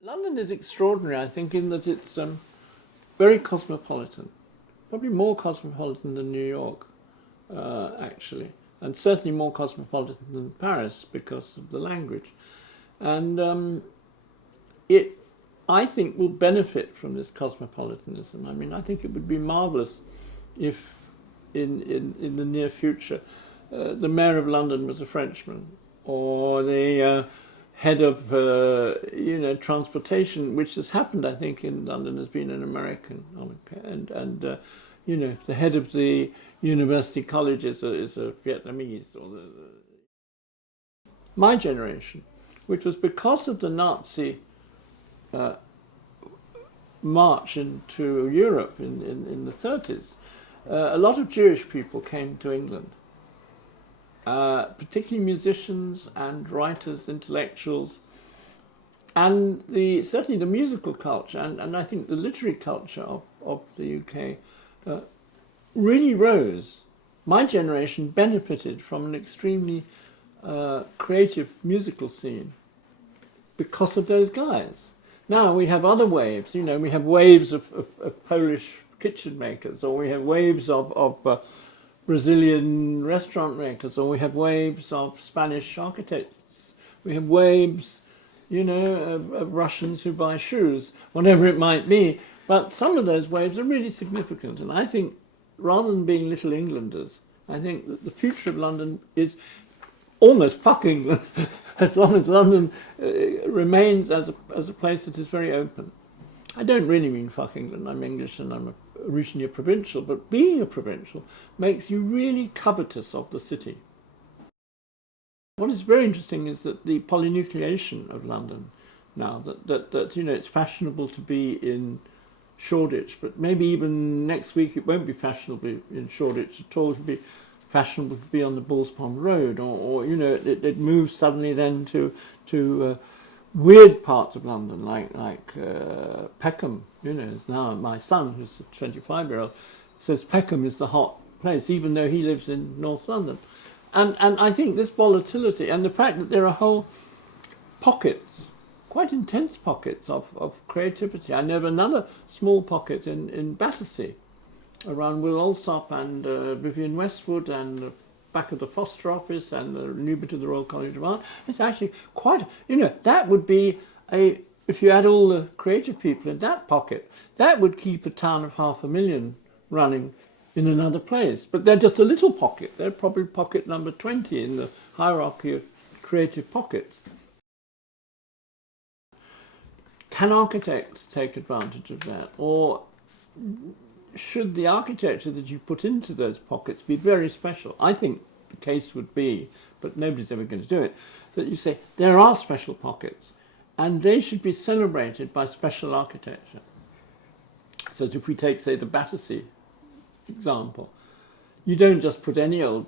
London is extraordinary, I think, in that it's very cosmopolitan, probably more cosmopolitan than New York, actually, and certainly more cosmopolitan than Paris because of the language. And it, I think, will benefit from this cosmopolitanism. I mean, I think it would be marvellous if, in the near future, the mayor of London was a Frenchman, or the head of transportation, which has happened, I think, in London, has been an American, and the head of the university college is a Vietnamese, or my generation, which was because of the Nazi march into Europe in the 30s. A lot of Jewish people came to England, particularly musicians and writers, intellectuals, and certainly the musical culture, and I think the literary culture of the UK really rose. My generation benefited from an extremely creative musical scene because of those guys. Now we have other waves, we have waves of Polish kitchen makers, or we have waves of Brazilian restaurant makers, or we have waves of Spanish architects, we have waves, of Russians who buy shoes, whatever it might be. But some of those waves are really significant, and I think, rather than being little Englanders, I think that the future of London is almost fuck England, as long as London remains as a place that is very open. I don't really mean fuck England. I'm English and I'm originally a provincial, but being a provincial makes you really covetous of the city. What is very interesting is that the polynucleation of London now, that it's fashionable to be in Shoreditch, but maybe even next week it won't be fashionable in Shoreditch at all. It'll be fashionable to be on the Bulls Pond Road, or it moves suddenly then to weird parts of London, like Peckham. Is now my son, who's a 25-year-old, says Peckham is the hot place, even though he lives in North London. And I think this volatility and the fact that there are whole pockets, quite intense pockets of creativity. I know of another small pocket in Battersea, around Will Alsop and Vivienne Westwood, and the back of the Foster office and the new bit of the Royal College of Art. It's actually quite, that would be if you had all the creative people in that pocket, that would keep a town of 500,000 running in another place. But they're just a little pocket. They're probably pocket number 20 in the hierarchy of creative pockets. Can architects take advantage of that? Or should the architecture that you put into those pockets be very special? I think the case would be, but nobody's ever going to do it, that you say there are special pockets and they should be celebrated by special architecture. So if we take, say, the Battersea example, you don't just put any old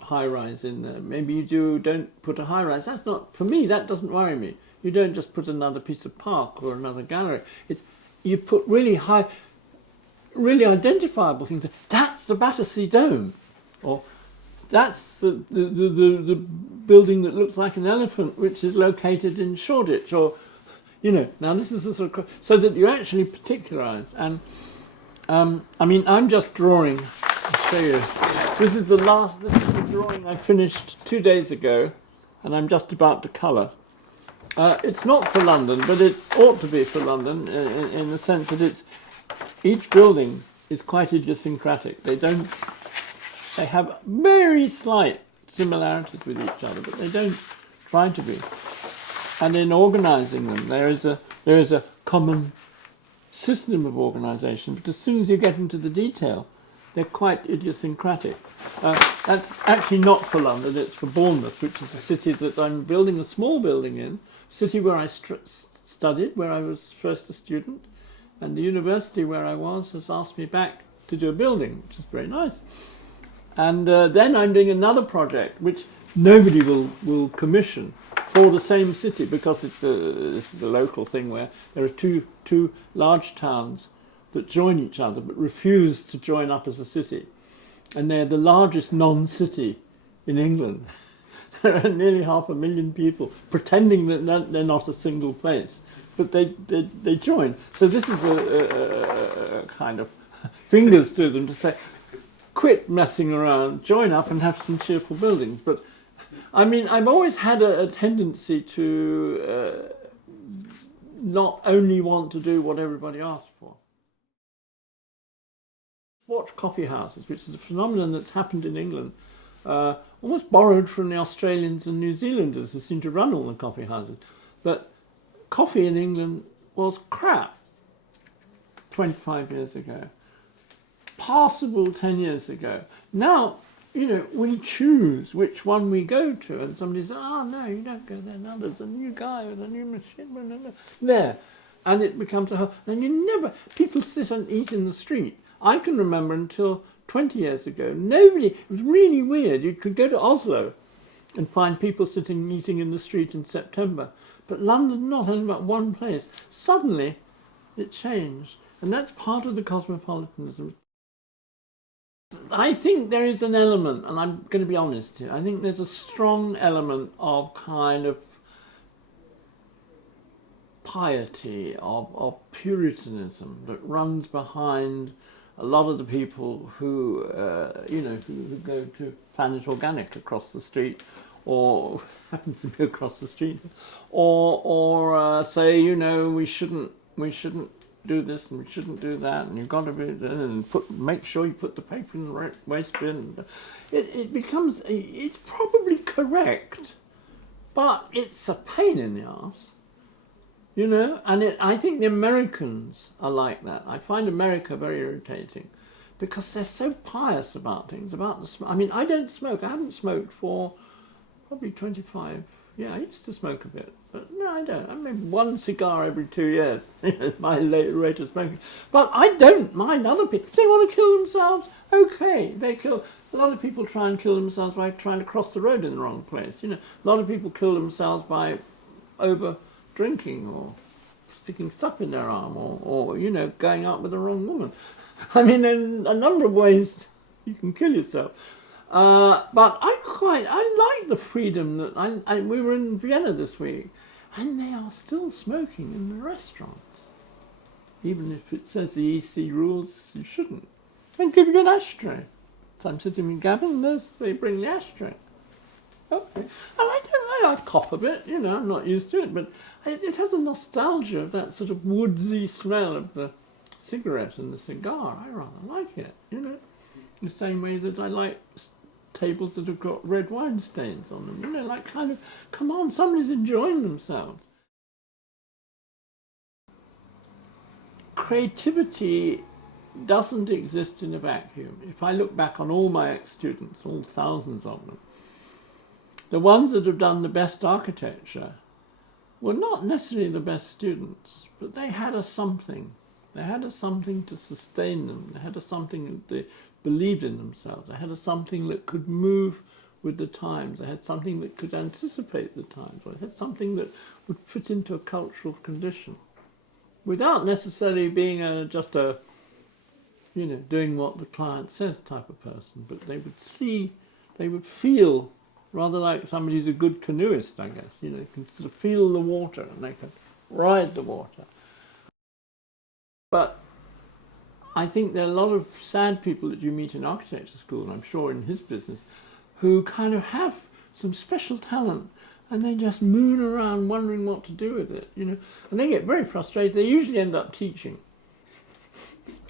high-rise in there. Maybe you don't put a high-rise. That's not, for me, that doesn't worry me. You don't just put another piece of park or another gallery. You put really high, really identifiable things. That's the Battersea Dome, or that's the building that looks like an elephant, which is located in Shoreditch, or Now this is a sort of, so that you actually particularize. And I'm just drawing. I'll show you. This is the drawing I finished 2 days ago, and I'm just about to colour. It's not for London, but it ought to be for London in the sense that each building is quite idiosyncratic. They have very slight similarities with each other, but they don't try to be. And in organising them, there is a common system of organisation, but as soon as you get into the detail, they're quite idiosyncratic. That's actually not for London, it's for Bournemouth, which is a city that I'm building a small building in, city where I studied, where I was first a student, and the university where I was has asked me back to do a building, which is very nice. And then I'm doing another project, which nobody will commission for the same city, because this is a local thing where there are two large towns that join each other but refuse to join up as a city. And they're the largest non-city in England. There are nearly 500,000 people pretending that they're not a single place. but they join. So this is a kind of fingers to them to say, quit messing around, join up and have some cheerful buildings. But I mean, I've always had a tendency to not only want to do what everybody asks for. Watch coffee houses, which is a phenomenon that's happened in England, almost borrowed from the Australians and New Zealanders who seem to run all the coffee houses. That coffee in England was crap 25 years ago, passable 10 years ago. Now, you know, we choose which one we go to, and somebody says, oh no, you don't go there, now there's a new guy with a new machine, there. And it becomes a whole, and you never, people sit and eat in the street. I can remember until 20 years ago, nobody, it was really weird. You could go to Oslo and find people sitting eating in the street in September. But London, not only but one place. Suddenly, it changed. And that's part of the cosmopolitanism. I think there is an element, and I'm going to be honest here, I think there's a strong element of kind of piety, of Puritanism that runs behind a lot of the people who, you know, who go to Planet Organic across the street, or happens to be across the street, or say, you know, we shouldn't do this and we shouldn't do that, and you've got to be, and make sure you put the paper in the right waste bin. It becomes, it's probably correct, but it's a pain in the arse. You know, and I think the Americans are like that. I find America very irritating because they're so pious about things, about the smoke. I mean, I don't smoke. I haven't smoked for probably 25. Yeah, I used to smoke a bit, but no, I don't. I mean, one cigar every 2 years. My rate of smoking. But I don't mind other people. If they want to kill themselves, okay, they kill. A lot of people try and kill themselves by trying to cross the road in the wrong place. You know, a lot of people kill themselves by drinking or sticking stuff in their arm or you know, going out with the wrong woman. I mean, in a number of ways you can kill yourself. But I like the freedom that we were in Vienna this week, and they are still smoking in the restaurants. Even if it says the EC rules, you shouldn't. They give you an ashtray. So I'm sitting with Gavin, and they bring the ashtray. Okay. And I cough a bit, you know, I'm not used to it, but it has a nostalgia of that sort of woodsy smell of the cigarette and the cigar. I rather like it, you know, the same way that I like tables that have got red wine stains on them, you know, like kind of, come on, somebody's enjoying themselves. Creativity doesn't exist in a vacuum. If I look back on all my ex-students, all thousands of them, the ones that have done the best architecture were not necessarily the best students, but they had a something. They had a something to sustain them. They had a something that they believed in themselves. They had a something that could move with the times. They had something that could anticipate the times. Or they had something that would fit into a cultural condition without necessarily being just a, you know, doing what the client says type of person. But they would see, they would feel, rather like somebody who's a good canoeist, I guess, you know, can sort of feel the water and they can ride the water. But I think there are a lot of sad people that you meet in architecture school, and I'm sure in his business, who kind of have some special talent and they just moon around wondering what to do with it, you know, and they get very frustrated. They usually end up teaching.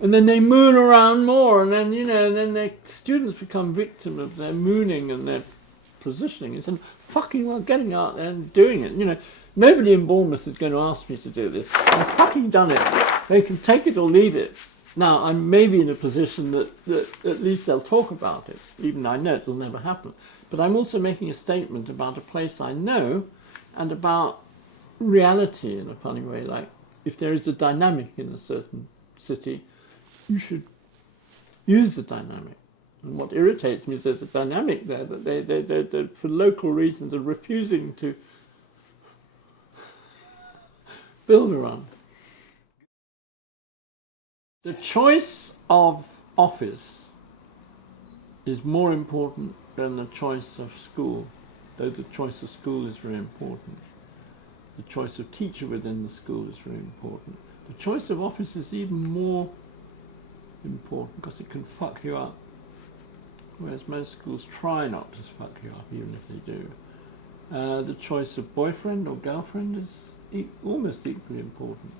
And then they moon around more, and then, you know, and then their students become victim of their mooning and their positioning. It's fucking well getting out there and doing it. You know, nobody in Bournemouth is going to ask me to do this. I've fucking done it. They can take it or leave it. Now, I'm maybe in a position that at least they'll talk about it, even though I know it will never happen. But I'm also making a statement about a place I know and about reality in a funny way. Like, if there is a dynamic in a certain city, you should use the dynamic. And what irritates me is there's a dynamic there that they for local reasons, are refusing to build around. The choice of office is more important than the choice of school, though the choice of school is very important. The choice of teacher within the school is very important. The choice of office is even more important because it can fuck you up. Whereas most schools try not to fuck you up, even if they do. The choice of boyfriend or girlfriend is almost equally important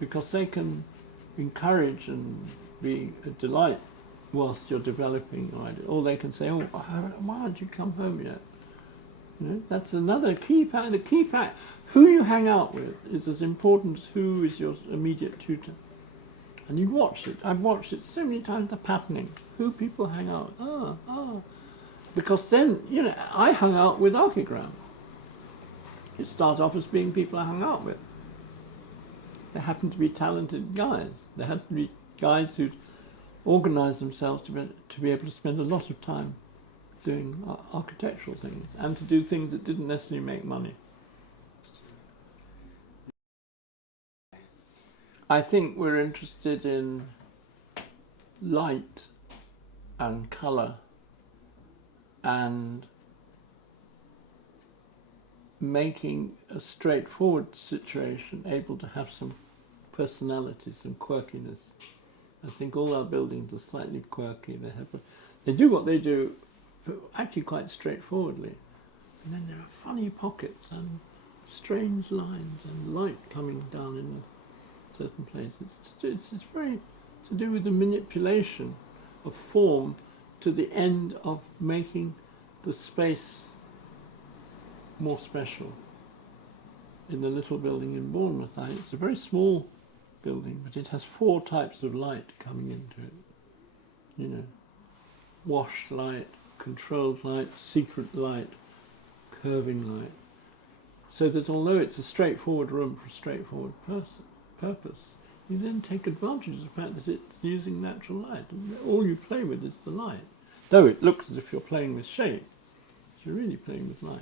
because they can encourage and be a delight whilst you're developing your idea. Or they can say, oh, why haven't you come home yet? You know, that's another key fact. The key fact, who you hang out with is as important as who is your immediate tutor. And you watch it. I've watched it so many times, the patterning. Who people hang out with. Because then, you know, I hung out with Archigram. It started off as being people I hung out with. They happened to be talented guys. They had to be guys who'd organised themselves to be able to spend a lot of time doing architectural things and to do things that didn't necessarily make money. I think we're interested in light and colour and making a straightforward situation able to have some personality, some quirkiness. I think all our buildings are slightly quirky. They do what they do actually quite straightforwardly. And then there are funny pockets and strange lines and light coming down in certain places. It's very to do with the manipulation of form to the end of making the space more special. In the little building in Bournemouth, it's a very small building, but it has 4 types of light coming into it. You know, wash light, controlled light, secret light, curving light. So that although it's a straightforward room for a straightforward purpose, you then take advantage of the fact that it's using natural light. And all you play with is the light. Though it looks as if you're playing with shape, you're really playing with light.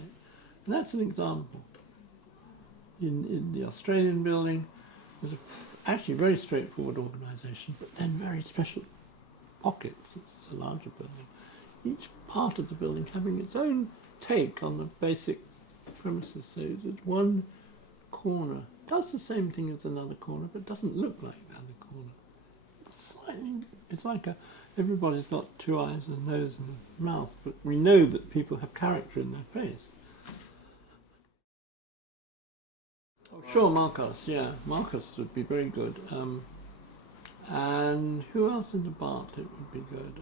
And that's an example. In the Australian building, there's actually a very straightforward organisation, but then very special pockets. It's a larger building. Each part of the building having its own take on the basic premises. So that one corner does the same thing as another corner, but doesn't look like the other corner. It's like everybody's got 2 eyes and a nose and a mouth, but we know that people have character in their face. Oh, sure, Marcos, yeah. Marcos would be very good. And who else in the Bart it would be good?